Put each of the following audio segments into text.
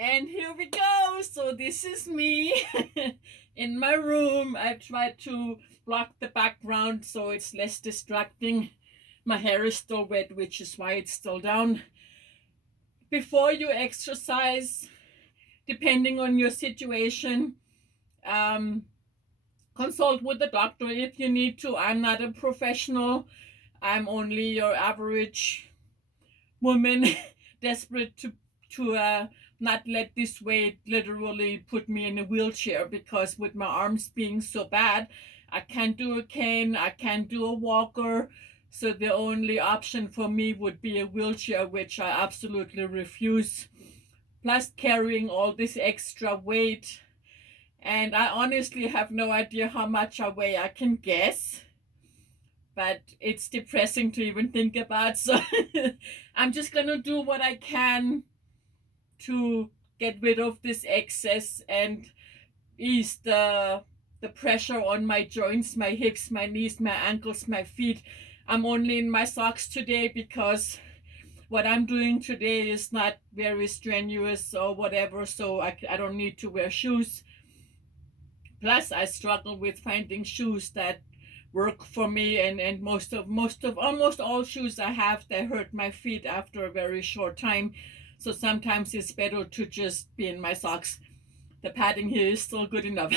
And here we go. So this is me in my room. I try to block the background so it's less distracting. My hair is still wet, which is why it's still down. Before you exercise, depending on your situation, um, consult with the doctor if you need to. I'm not a professional. I'm only your average woman desperate to not let this weight literally put me in a wheelchair, because with my arms being so bad, I can't do a cane, I can't do a walker. So the only option for me would be a wheelchair, which I absolutely refuse. Plus carrying all this extra weight. And I honestly have no idea how much I weigh. I can guess, but it's depressing to even think about. So I'm just gonna do what I can to get rid of this excess and ease the pressure on my joints, my hips, my knees, my ankles, my feet. I'm only in my socks today because what I'm doing today is not very strenuous or whatever, so I don't need to wear shoes. Plus I struggle with finding shoes that work for me, and almost all shoes I have, they hurt my feet after a very short time. So sometimes it's better to just be in my socks. The padding here is still good enough.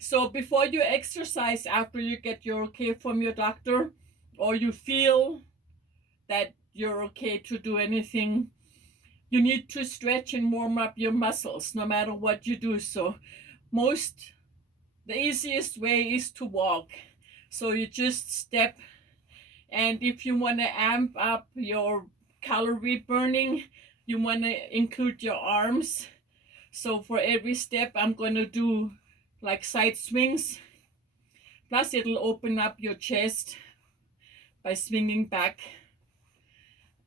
So before you exercise, after you get your okay from your doctor, or you feel that you're okay to do anything, you need to stretch and warm up your muscles no matter what you do. So the easiest way is to walk. So you just step, and if you want to amp up your calorie burning, you want to include your arms. So for every step, I'm going to do like side swings. Plus it'll open up your chest by swinging back.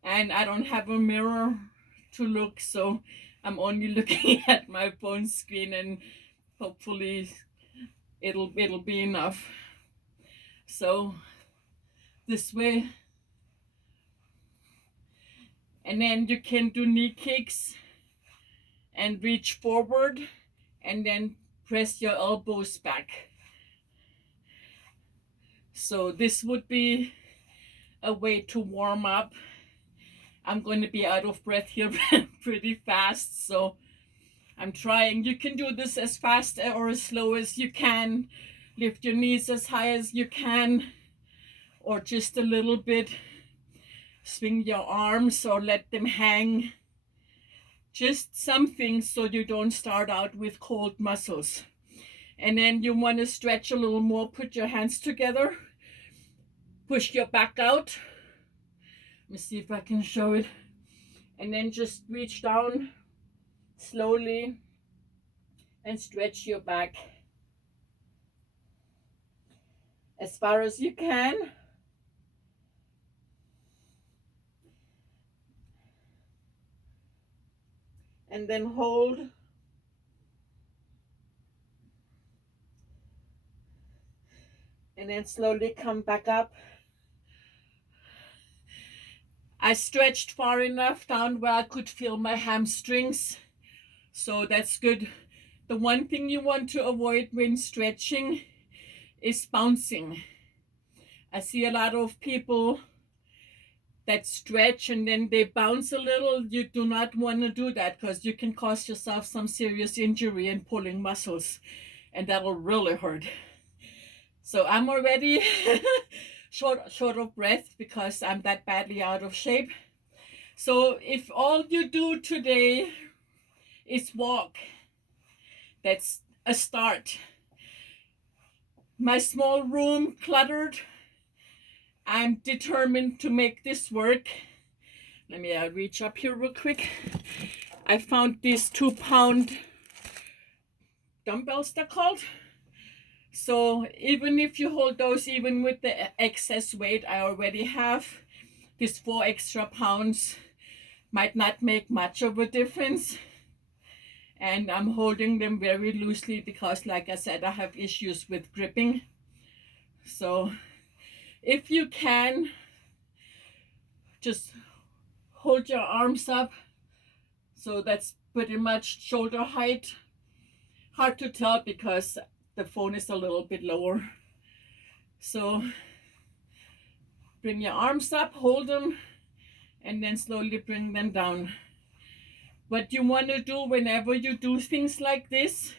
And I don't have a mirror to look, so I'm only looking at my phone screen, and hopefully it'll be enough. So this way. And then you can do knee kicks and reach forward and then press your elbows back. So this would be a way to warm up. I'm going to be out of breath here pretty fast, so I'm trying. You can do this as fast or as slow as you can. Lift your knees as high as you can, or just a little bit. Swing your arms or let them hang. Just something so you don't start out with cold muscles. And then you want to stretch a little more. Put your hands together. Push your back out. Let me see if I can show it. And then just reach down slowly and stretch your back as far as you can. And then hold. And then slowly come back up. I stretched far enough down where I could feel my hamstrings. So that's good. The one thing you want to avoid when stretching is bouncing. I see a lot of people that stretch and then they bounce a little. You do not want to do that, because you can cause yourself some serious injury in pulling muscles, and that'll really hurt. So I'm already short of breath because I'm that badly out of shape. So if all you do today is walk, that's a start. My small room cluttered. I'm determined to make this work. Let me reach up here real quick. I found these 2-pound dumbbells, they're called. So even if you hold those, even with the excess weight I already have, these 4 extra pounds might not make much of a difference. And I'm holding them very loosely because, like I said, I have issues with gripping. So if you can, just hold your arms up. So that's pretty much shoulder height. Hard to tell because the phone is a little bit lower. So bring your arms up, hold them, and then slowly bring them down. What you want to do whenever you do things like this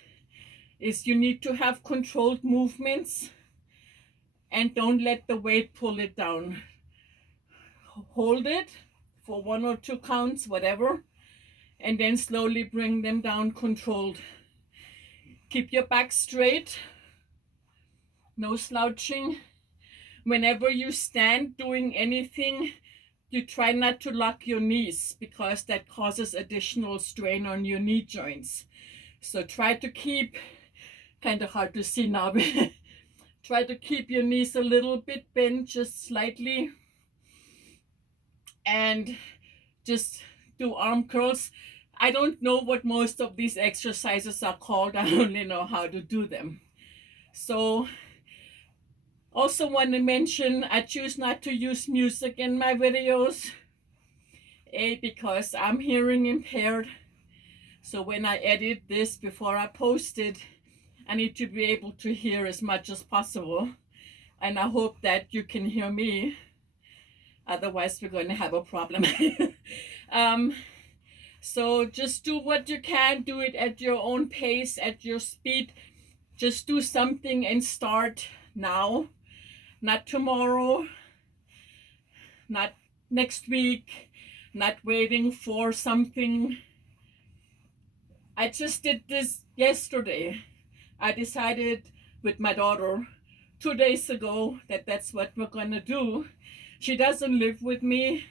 is you need to have controlled movements and don't let the weight pull it down. Hold it for 1 or 2 counts, whatever, and then slowly bring them down controlled. Keep your back straight, no slouching. Whenever you stand doing anything, you try not to lock your knees because that causes additional strain on your knee joints. So try to keep, kind of hard to see now, but try to keep your knees a little bit bent, just slightly. And just do arm curls. I don't know what most of these exercises are called. I only know how to do them. So also want to mention, I choose not to use music in my videos. Because I'm hearing impaired. So when I edit this before I post it, I need to be able to hear as much as possible. And I hope that you can hear me. Otherwise, we're going to have a problem. So just do what you can. Do it at your own pace, at your speed. Just do something and start now. Not tomorrow, not next week, not waiting for something. I just did this yesterday. I decided with my daughter 2 days ago that that's what we're going to do. She doesn't live with me,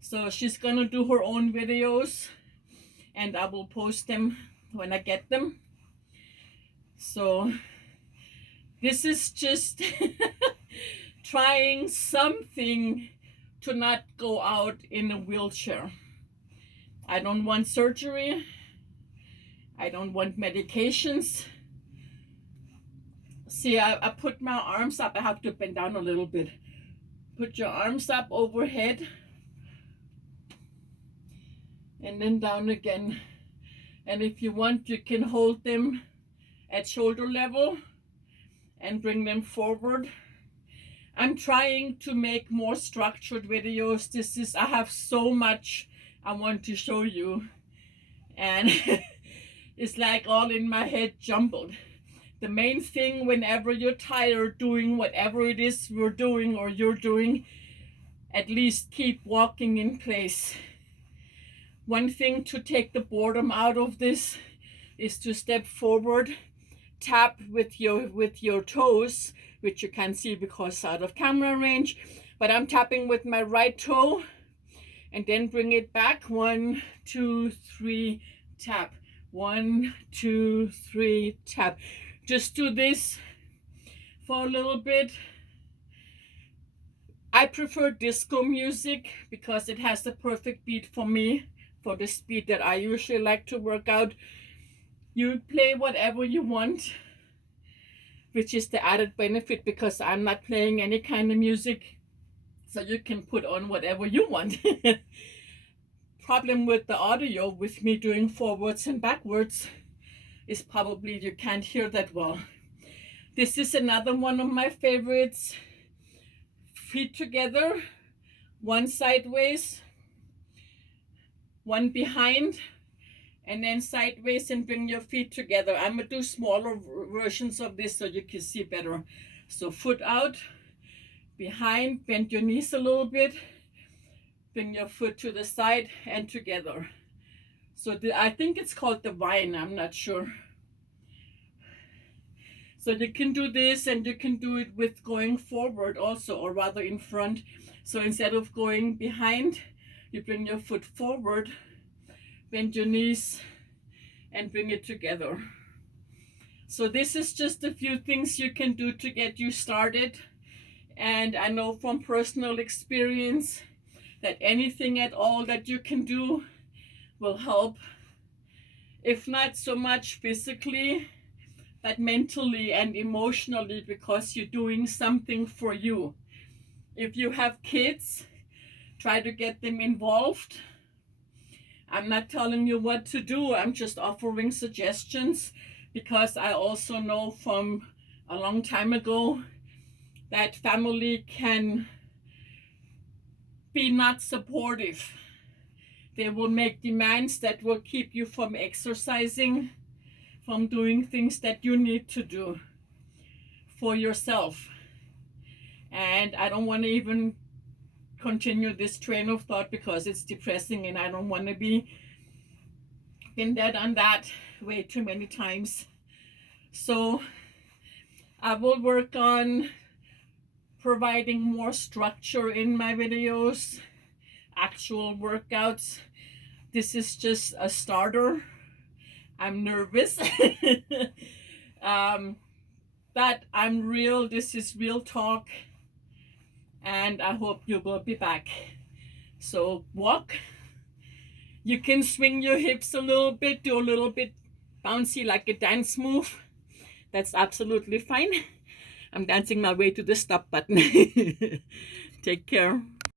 so she's going to do her own videos, and I will post them when I get them. So this is just trying something to not go out in a wheelchair. I don't want surgery. I don't want medications. See, I put my arms up. I have to bend down a little bit. Put your arms up overhead and then down again. And if you want, you can hold them at shoulder level and bring them forward. I'm trying to make more structured videos. I have so much I want to show you, and it's like all in my head jumbled. The main thing, whenever you're tired doing whatever it is we're doing or you're doing, at least keep walking in place. One thing to take the boredom out of this is to step forward, tap with your toes, which you can't see because out of camera range, but I'm tapping with my right toe, and then bring it back. 1, 2, 3, tap. 1, 2, 3, tap. Just do this for a little bit. I prefer disco music because it has the perfect beat for me, for the speed that I usually like to work out. You play whatever you want, which is the added benefit because I'm not playing any kind of music, so you can put on whatever you want. Problem with the audio, with me doing forwards and backwards, is probably you can't hear that well. This is another one of my favorites. Feet together, one sideways, one behind, and then sideways, and bring your feet together. I'm going to do smaller versions of this so you can see better. So foot out, behind, bend your knees a little bit, bring your foot to the side and together. So I think it's called the vine, I'm not sure. So you can do this, and you can do it with going forward also, or rather in front. So instead of going behind, you bring your foot forward, bend your knees, and bring it together. So this is just a few things you can do to get you started. And I know from personal experience that anything at all that you can do will help. If not so much physically, but mentally and emotionally, because you're doing something for you. If you have kids, try to get them involved. I'm not telling you what to do. I'm just offering suggestions, because I also know from a long time ago that family can be not supportive. They will make demands that will keep you from exercising, from doing things that you need to do for yourself. And I don't want to even continue this train of thought, because it's depressing, and I don't want to be been there on that way too many times. So I will work on providing more structure in my videos, actual workouts. This is just a starter. I'm nervous. But I'm real. This is real talk. And I hope you will be back. So walk. You can swing your hips a little bit, do a little bit bouncy like a dance move. That's absolutely fine. I'm dancing my way to the stop button. Take care.